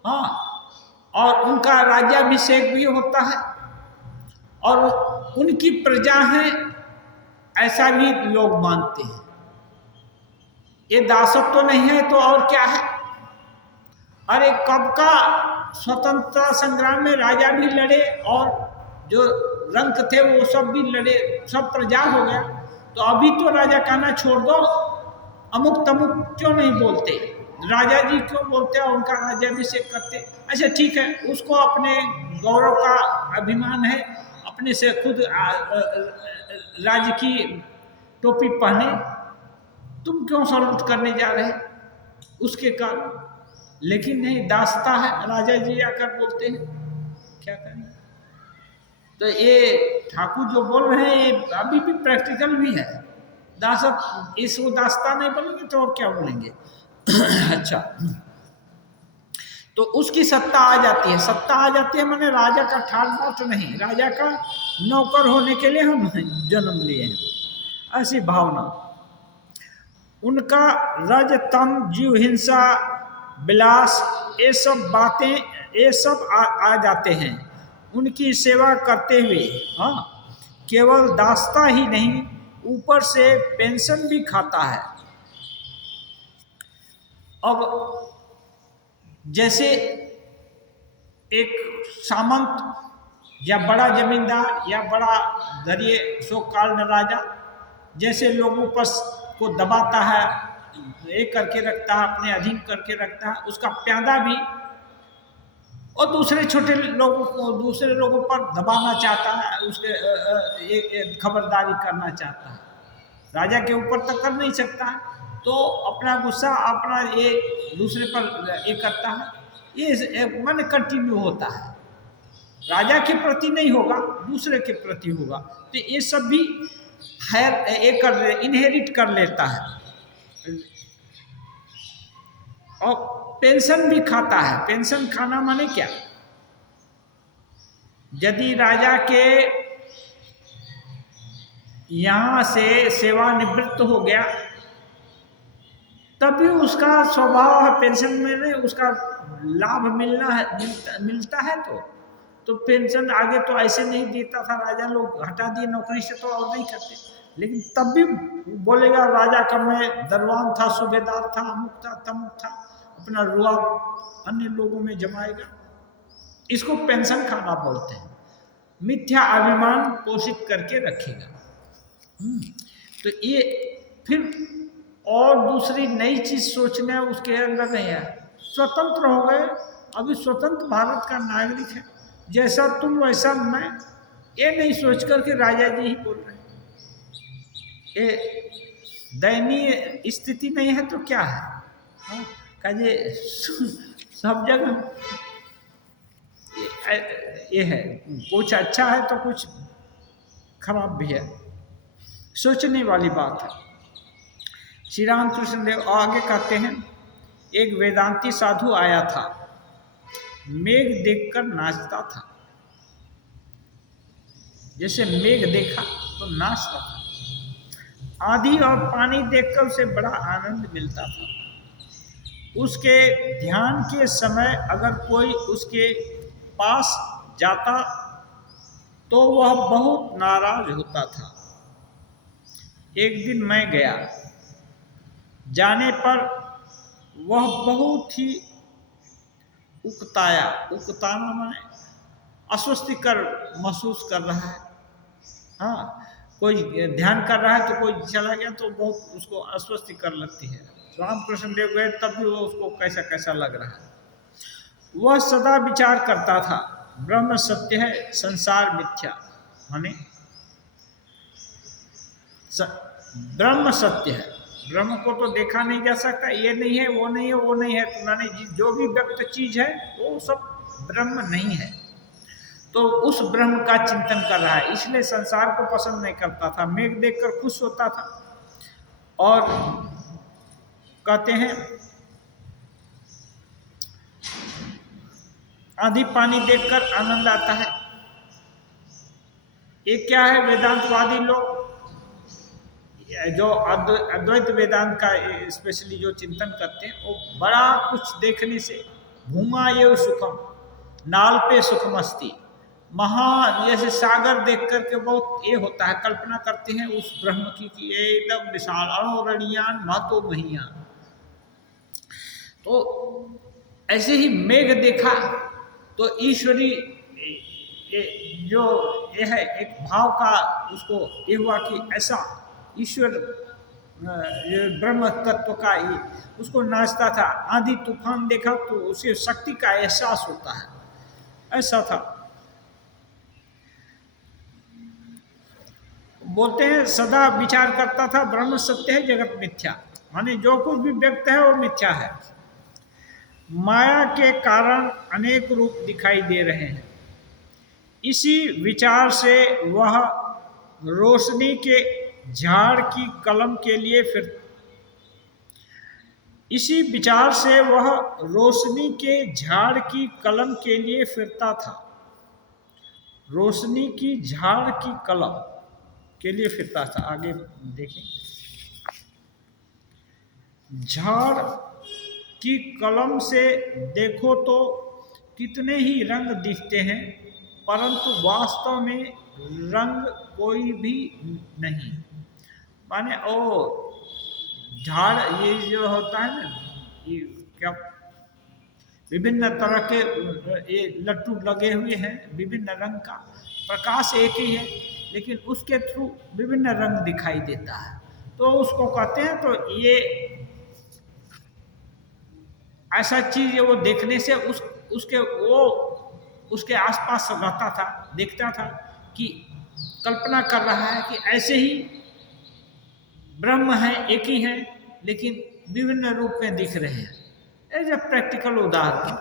हाँ, और उनका राज्याभिषेक भी होता है, और उनकी प्रजा है, ऐसा भी लोग मानते हैं। ये दासत्व तो नहीं है तो और क्या है। अरे कब का स्वतंत्रता संग्राम में राजा भी लड़े, और जो रंक थे वो सब भी लड़े, सब प्रजा हो गया, तो अभी तो राजा कहना छोड़ दो, अमुक तमुक क्यों नहीं बोलते, राजा जी क्यों बोलते हैं, उनका राज्याभिषेक करते। अच्छा ठीक है, उसको अपने गौरव का अभिमान है, अपने से खुद राज्य की टोपी पहने, तुम क्यों सल्यूट करने जा रहे उसके कारण। लेकिन नहीं, दास्ता है, राजा जी आकर बोलते हैं, क्या करें। तो ये ठाकुर जो बोल रहे हैं ये अभी भी प्रैक्टिकल भी है। दासत, इसको दास्ता नहीं बोलेंगे तो और क्या बोलेंगे। अच्छा, तो उसकी सत्ता आ जाती है, सत्ता आ जाती है माने राजा का ठाट बाट नहीं, राजा का नौकर होने के लिए हम जन्म लिए हैं, ऐसी भावना। उनका रज तम जीव हिंसा विलास ये सब बातें, ये सब आ जाते हैं उनकी सेवा करते हुए। हाँ, केवल दास्ता ही नहीं, ऊपर से पेंशन भी खाता है। अब जैसे एक सामंत या बड़ा जमींदार या बड़ा धरिए सो काल राजा जैसे लोगों पर को दबाता है, एक करके रखता है, अपने अधीन करके रखता है, उसका प्यादा भी, और दूसरे छोटे लोगों को दूसरे लोगों पर दबाना चाहता है, उसके खबरदारी करना चाहता है। राजा के ऊपर तो कर नहीं सकता, तो अपना गुस्सा अपना ये दूसरे पर ये करता है, ये मन कंटिन्यू होता है, राजा के प्रति नहीं होगा, दूसरे के प्रति होगा। तो ये सब भी है, एक इनहेरिट कर लेता है, और पेंशन भी खाता है। पेंशन खाना माने क्या, यदि राजा के यहाँ से सेवानिवृत्त हो गया तभी उसका स्वभाव है पेंशन में उसका लाभ मिलता है, तो पेंशन आगे तो ऐसे नहीं देता था, राजा लोग हटा दिए नौकरी से तो और नहीं करते, लेकिन तब भी बोलेगा राजा का मैं दरबान था, सूबेदार था, अमुक था, तमुक था, अपना रुआ अन्य लोगों में जमाएगा। इसको पेंशन खाना बोलते हैं, मिथ्या अभिमान पोषित करके रखेगा। तो ये फिर और दूसरी नई चीज सोचना है उसके अंदर नहीं है। स्वतंत्र हो गए, अभी स्वतंत्र भारत का नागरिक है, जैसा तुम वैसा मैं, ये नहीं सोच करके राजा जी ही बोल रहे हैं। ये दयनीय स्थिति नहीं है तो क्या है? कहिए सब जगह ये है, कुछ अच्छा है तो कुछ खराब भी है, सोचने वाली बात है। श्री रामकृष्ण देव आगे कहते हैं, एक वेदांती साधु आया था, मेघ देखकर नाचता था, जैसे मेघ देखा तो नाचता था, आंधी और पानी देखकर उसे बड़ा आनंद मिलता था। उसके ध्यान के समय अगर कोई उसके पास जाता तो वह बहुत नाराज होता था। एक दिन मैं गया, जाने पर वह बहुत ही उकताना माने अस्वस्थिकर महसूस कर रहा है। हाँ, कोई ध्यान कर रहा है तो कोई चला गया तो बहुत उसको अस्वस्थिकर लगती है। रामकृष्ण देव गए तब भी वो उसको कैसा कैसा लग रहा है। वह सदा विचार करता था, ब्रह्म सत्य है, संसार मिथ्या, माने ब्रह्म सत्य है, ब्रह्म को तो देखा नहीं जा सकता, ये नहीं है, वो नहीं है, वो नहीं है, तो माने जो भी व्यक्त चीज है वो सब ब्रह्म नहीं है। तो उस ब्रह्म का चिंतन कर रहा है, इसलिए संसार को पसंद नहीं करता था। मेघ देखकर खुश होता था और कहते हैं आंधी पानी देखकर आनंद आता है। ये क्या है? वेदांतवादी लोग जो अद्वैत वेदांत का स्पेशली जो चिंतन करते हैं, वो बड़ा कुछ देखने से भूमा ये सुखम, नाल पे सुखमस्ती, महा जैसे सागर देख करके बहुत ये होता है, कल्पना करते हैं उस ब्रह्म की कि एकदम विशाल अणोरणियान महतो महियान। तो ऐसे ही मेघ देखा तो ईश्वरी जो ये है एक भाव का उसको ये हुआ कि ऐसा ईश्वर ब्रह्म तत्व का ही उसको नाचता था। आंधी तूफान देखा तो उसे शक्ति का एहसास होता है, ऐसा था। बोलते हैं सदा विचार करता था, ब्रह्म सत्य है, जगत मिथ्या, माने जो कुछ भी व्यक्त है वो मिथ्या है। माया के कारण अनेक रूप दिखाई दे रहे हैं। इसी विचार से वह रोशनी के झाड़ की कलम के लिए इसी विचार से वह रोशनी के झाड़ की कलम के लिए फिरता था। रोशनी की झाड़ की कलम के लिए फिरता था। आगे देखें, झाड़ की कलम से देखो तो कितने ही रंग दिखते हैं, परंतु वास्तव में रंग कोई भी नहीं। माने ओ झाड़ ये जो होता है ना, ये क्या विभिन्न तरह के ये लट्टू लगे हुए हैं, विभिन्न रंग का, प्रकाश एक ही है लेकिन उसके थ्रू विभिन्न रंग दिखाई देता है, तो उसको कहते हैं। तो ये ऐसा चीज है, वो देखने से उसके आसपास रहता था, देखता था कि कल्पना कर रहा है कि ऐसे ही ब्रह्म है, एक ही है, लेकिन विभिन्न रूप में दिख रहे हैं। एज ए प्रैक्टिकल उदाहरण।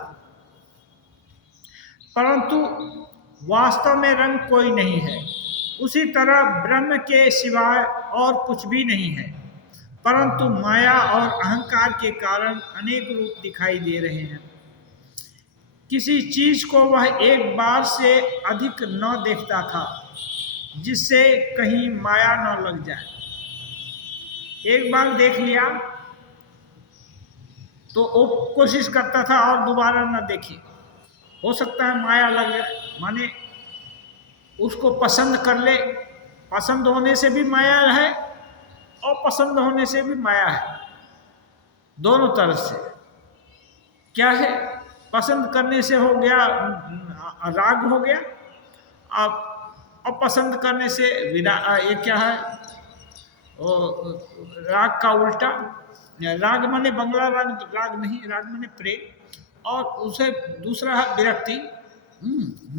परंतु वास्तव में रंग कोई नहीं है। उसी तरह ब्रह्म के सिवाय और कुछ भी नहीं है, परंतु माया और अहंकार के कारण अनेक रूप दिखाई दे रहे हैं। किसी चीज को वह एक बार से अधिक न देखता था जिससे कहीं माया न लग जाए। एक बार देख लिया तो वो कोशिश करता था और दोबारा न देखे। हो सकता है माया लग जाए, माने उसको पसंद कर ले, पसंद होने से भी माया है और पसंद होने से भी माया है, दोनों तरफ से। क्या है, पसंद करने से हो गया राग हो गया, अब अपसंद करने से ये क्या है, वो राग का उल्टा, राग माने बंगला राग, राग नहीं, राग माने प्रेम, और उसे दूसरा है विरक्ति,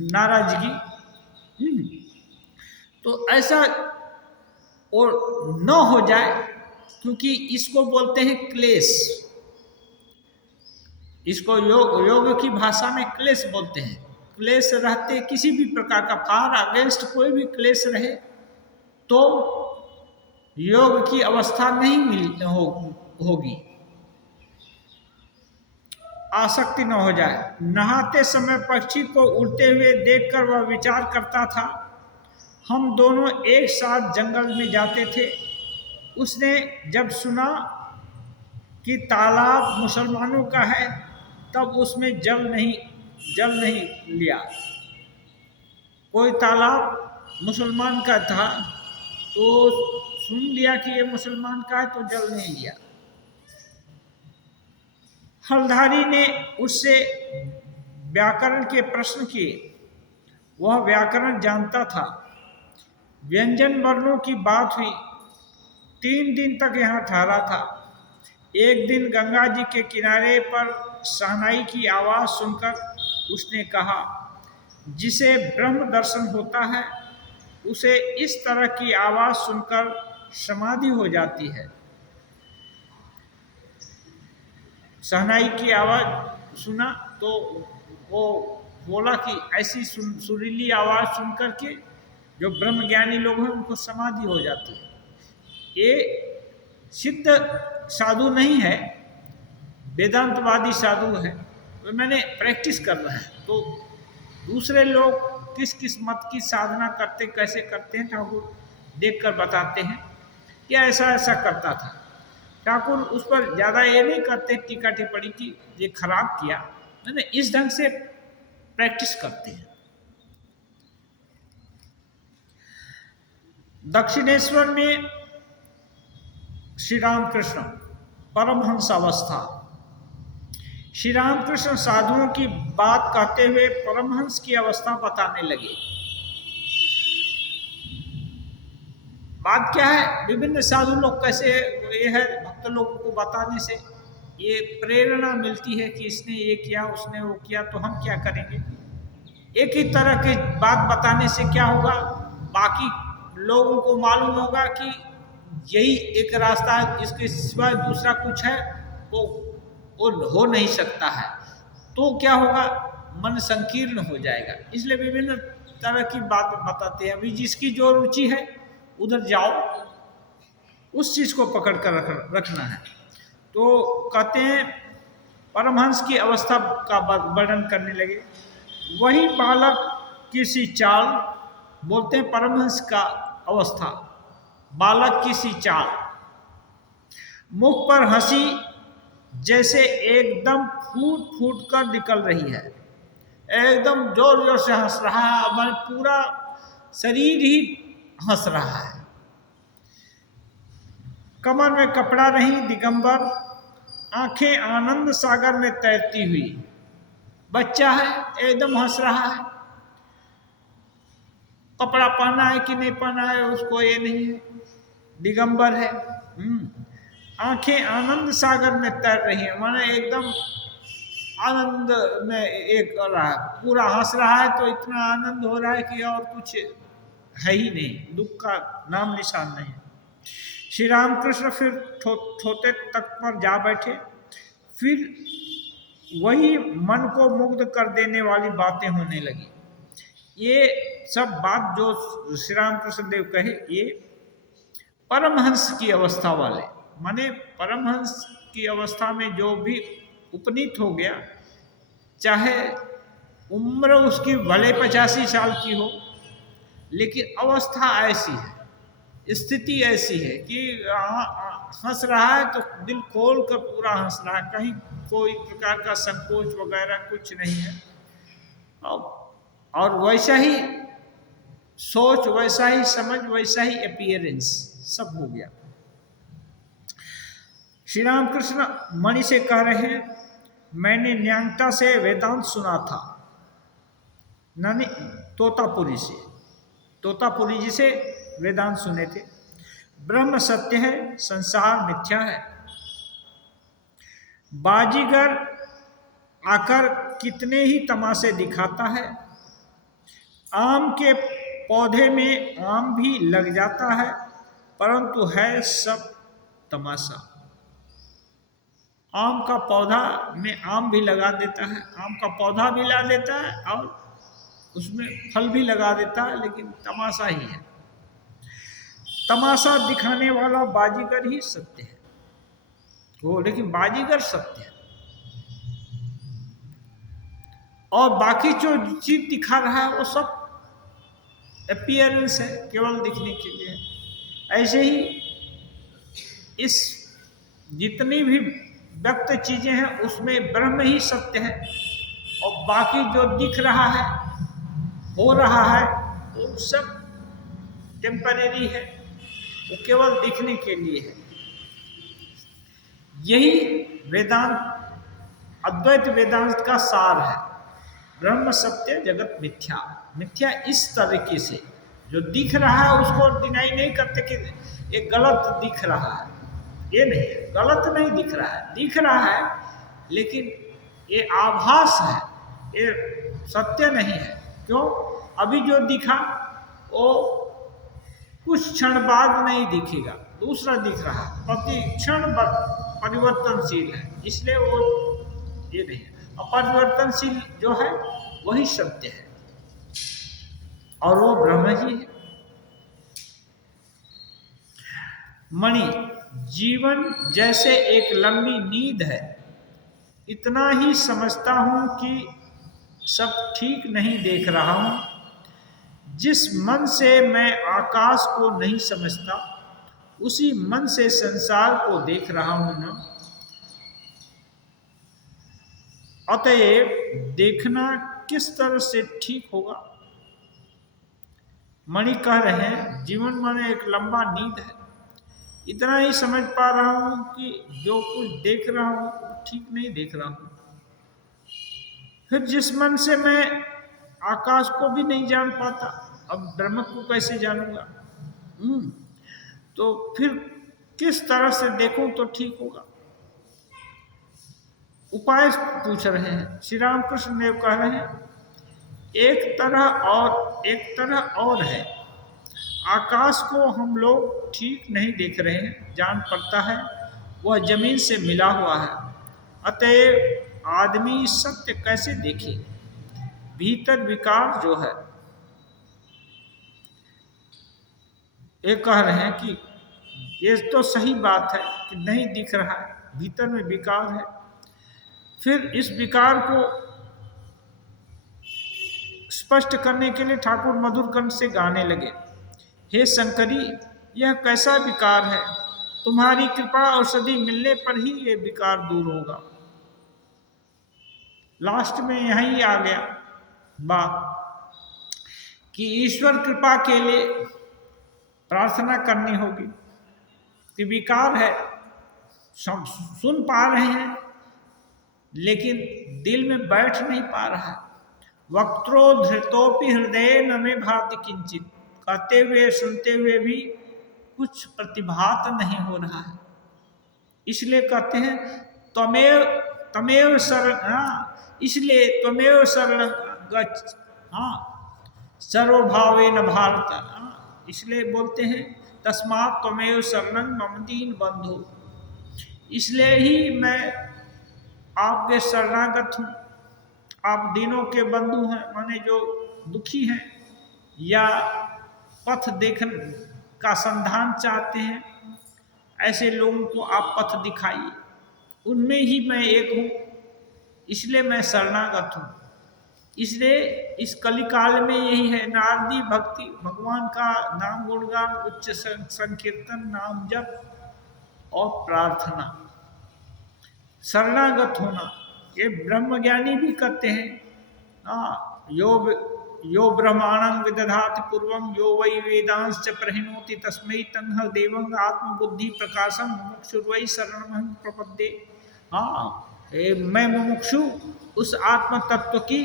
नाराजगी। तो ऐसा और न हो जाए, क्योंकि इसको बोलते हैं क्लेश, इसको योग की भाषा में क्लेश बोलते हैं। क्लेश रहते किसी भी प्रकार का, फार अगेंस्ट कोई भी क्लेश रहे तो योग की अवस्था नहीं होगी, आसक्ति न हो जाए। नहाते समय पक्षी को उड़ते हुए देखकर वह विचार करता था, हम दोनों एक साथ जंगल में जाते थे। उसने जब सुना कि तालाब मुसलमानों का है तब उसमें जल नहीं लिया। कोई तालाब मुसलमान का था तो सुन लिया कि ये मुसलमान का है तो जल नहीं लिया। हलधारी ने उससे व्याकरण के प्रश्न किए, वह व्याकरण जानता था। व्यंजन वर्णों की बात हुई। 3 दिन तक यहाँ ठहरा था। एक दिन गंगा जी के किनारे पर शहनाई की आवाज सुनकर उसने कहा, जिसे ब्रह्म दर्शन होता है उसे इस तरह की आवाज सुनकर समाधि हो जाती है। शहनाई की आवाज सुना तो वो बोला कि ऐसी सुरीली आवाज सुनकर के जो ब्रह्म ज्ञानी लोग हैं उनको समाधि हो जाती है। ये सिद्ध साधु नहीं है, वेदांतवादी साधु है, तो मैंने प्रैक्टिस कर रहा है। तो दूसरे लोग किस किस मत की साधना करते, कैसे करते हैं, ठाकुर देखकर बताते हैं कि ऐसा ऐसा करता था। ठाकुर उस पर ज़्यादा ये नहीं करते टीका टिप्पणी की ये खराब किया, मैंने इस ढंग से प्रैक्टिस करते हैं। दक्षिणेश्वर में श्री रामकृष्ण परमहंस अवस्था, श्री रामकृष्ण साधुओं की बात कहते हुए परमहंस की अवस्था बताने लगे। बात क्या है, विभिन्न साधु लोग कैसे, ये है भक्त लोगों को बताने से ये प्रेरणा मिलती है कि इसने ये किया उसने वो किया तो हम क्या करेंगे। एक ही तरह की बात बताने से क्या होगा, बाकी लोगों को मालूम होगा कि यही एक रास्ता है, इसके सिवाय दूसरा कुछ है वो हो नहीं सकता है। तो क्या होगा, मन संकीर्ण हो जाएगा। इसलिए विभिन्न तरह की बात बताते हैं। अभी जिसकी जो रुचि है उधर जाओ, उस चीज को पकड़ कर रखना है। तो कहते हैं परमहंस की अवस्था का वर्णन करने लगे। वही बालक की सी चाल, बोलते हैं परमहंस का अवस्था, बालक की सी चाल, मुख पर हंसी जैसे एकदम फूट फूट कर निकल रही है, एकदम जोर जोर से हंस रहा है, अब पूरा शरीर ही हंस रहा है। कमर में कपड़ा नहीं, दिगंबर, आंखें आनंद सागर में तैरती हुई। बच्चा है, एकदम हंस रहा है, कपड़ा पहना है कि नहीं पहना है उसको ये नहीं है, दिगंबर है। आंखें आनंद सागर में तैर रही है, माने एकदम आनंद में एक कर रहा है, पूरा हंस रहा है तो इतना आनंद हो रहा है कि और कुछ है ही नहीं, दुख का नाम निशान नहीं। श्री रामकृष्ण फिर छोटे तख्त पर जा बैठे। फिर वही मन को मुग्ध कर देने वाली बातें होने लगी। ये सब बात जो श्री रामकृष्ण देव कहे, ये परमहंस की अवस्था वाले, माने परमहंस की अवस्था में जो भी उपनीत हो गया, चाहे उम्र उसकी भले 85 साल की हो, लेकिन अवस्था ऐसी है, स्थिति ऐसी है कि हंस रहा है तो दिल खोल कर पूरा हंस रहा है, कहीं कोई प्रकार का संकोच वगैरह कुछ नहीं है। और वैसा ही सोच, वैसा ही समझ, वैसा ही अपीयरेंस सब हो गया। श्री रामकृष्ण मणि से कह रहे हैं, मैंने न्यांगटा से वेदांत सुना था, नानी तोतापुरी से, तोतापुरी जी से वेदांत सुने थे। ब्रह्म सत्य है, संसार मिथ्या है। बाजीगर आकर कितने ही तमाशे दिखाता है, आम के पौधे में आम भी लग जाता है, परंतु है सब तमाशा। आम का पौधा में आम भी लगा देता है, आम का पौधा भी ला देता है और उसमें फल भी लगा देता है, लेकिन तमाशा ही है। तमाशा दिखाने वाला बाजीगर ही सत्य है वो, लेकिन बाजीगर सत्य है। और बाकी जो चीज दिखा रहा है वो सब अपीयरेंस है, केवल दिखने के लिए। ऐसे ही इस जितनी भी व्यक्त चीजें हैं उसमें ब्रह्म ही सत्य है, और बाकी जो दिख रहा है, हो रहा है, वो सब टेम्परेरी है, वो केवल दिखने के लिए है। यही वेदांत, अद्वैत वेदांत का सार है। ब्रह्म सत्य, जगत मिथ्या। मिथ्या इस तरीके से जो दिख रहा है उसको डिनाई नहीं करते कि ये गलत दिख रहा है, ये नहीं है, गलत नहीं दिख रहा है, दिख रहा है, लेकिन ये आभास है, ये सत्य नहीं है। क्यों? अभी जो दिखा वो कुछ क्षण बाद नहीं दिखेगा, दूसरा दिख रहा है, प्रति क्षण परिवर्तनशील है, इसलिए वो ये नहीं है। अपरिवर्तनशील जो है वही सत्य है, और वो ब्रह्म ही है। मणि, जीवन जैसे एक लंबी नींद है, इतना ही समझता हूं कि सब ठीक नहीं देख रहा हूं। जिस मन से मैं आकाश को नहीं समझता, उसी मन से संसार को देख रहा हूं ना। अतएव देखना किस तरह से ठीक होगा? मणि कह रहे हैं, जीवन माने एक लंबा नींद है, इतना ही समझ पा रहा हूं कि जो कुछ देख रहा हूं ठीक नहीं देख रहा हूं। फिर जिस मन से मैं आकाश को भी नहीं जान पाता, अब ब्रह्म को कैसे जानूंगा? तो फिर किस तरह से देखूं तो ठीक होगा? उपाय पूछ रहे हैं श्री रामकृष्ण देव। कह रहे हैं, एक तरह और है। आकाश को हम लोग ठीक नहीं देख रहे हैं, जान पड़ता है वह जमीन से मिला हुआ है। अतएव आदमी सत्य कैसे देखे? भीतर विकार जो है, ये कह रहे हैं कि ये तो सही बात है कि नहीं दिख रहा है, भीतर में विकार है। फिर इस विकार को स्पष्ट करने के लिए ठाकुर मधुर कंठ से गाने लगे, हे शंकरी, यह कैसा विकार है? तुम्हारी कृपा औषधि मिलने पर ही ये विकार दूर होगा। लास्ट में यही आ गया बात कि ईश्वर कृपा के लिए प्रार्थना करनी होगी कि विकार है, सुन पा रहे हैं लेकिन दिल में बैठ नहीं पा रहा। वक्त्रो धृतोपि हृदय न मे भाति किंचित, कहते हुए सुनते हुए भी कुछ प्रतिभात नहीं हो रहा है। इसलिए कहते हैं तमेव शरण, इसलिए त्वमेव शरण गच्छ, सर्वभावेन भारत, इसलिए बोलते हैं तस्मात् त्वमेव शरणं मम दीन बंधु। इसलिए ही मैं आपके शरणागत हूँ। आप दीनों के बंधु हैं, माने जो दुखी हैं या पथ देखने का संधान चाहते हैं, ऐसे लोगों को आप पथ दिखाइए। उनमें ही मैं एक हूँ, इसलिए मैं शरणागत हूँ। इसलिए इस कलिकाल में यही है, नारदी भक्ति, भगवान का नाम गुणगान, उच्च संकीर्तन, नाम जप और प्रार्थना, शरणागत होना। ये ब्रह्मज्ञानी भी करते हैं। यो ब्रह्माणं विदधाति पूर्वं यो वै वेदांश्च प्रहिणोति तस्मै तन्ह देवं आत्मबुद्धि प्रकाशम मुमुक्षुर्वै शरणं प्रपद्ये। हाँ, मैं मुमुक्षु उस आत्म तत्व की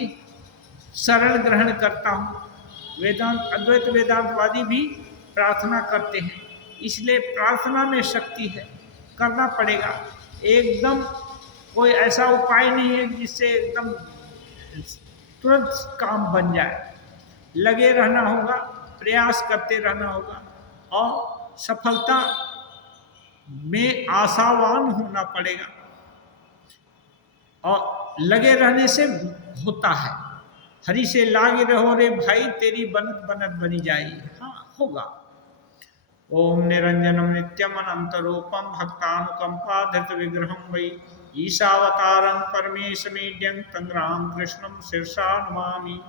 शरण ग्रहण करता हूँ। वेदांत अद्वैत वेदांतवादी भी प्रार्थना करते हैं, इसलिए प्रार्थना में शक्ति है, करना पड़ेगा। एकदम कोई ऐसा उपाय नहीं है जिससे एकदम तुरंत काम बन जाए। लगे रहना होगा, प्रयास करते रहना होगा और सफलता में आशावान होना पड़ेगा। और लगे रहने से होता है। हरि से लागे रहो रे भाई, तेरी बनत बनत बनी जाएगी। हाँ, होगा। ओम निरंजनम नित्यम अनंतरूपम भक्तानुकंपा धृत विग्रहम वै ईशावतारं परमेशमेड्यं तं राम कृष्णं शीर्षा नमामि।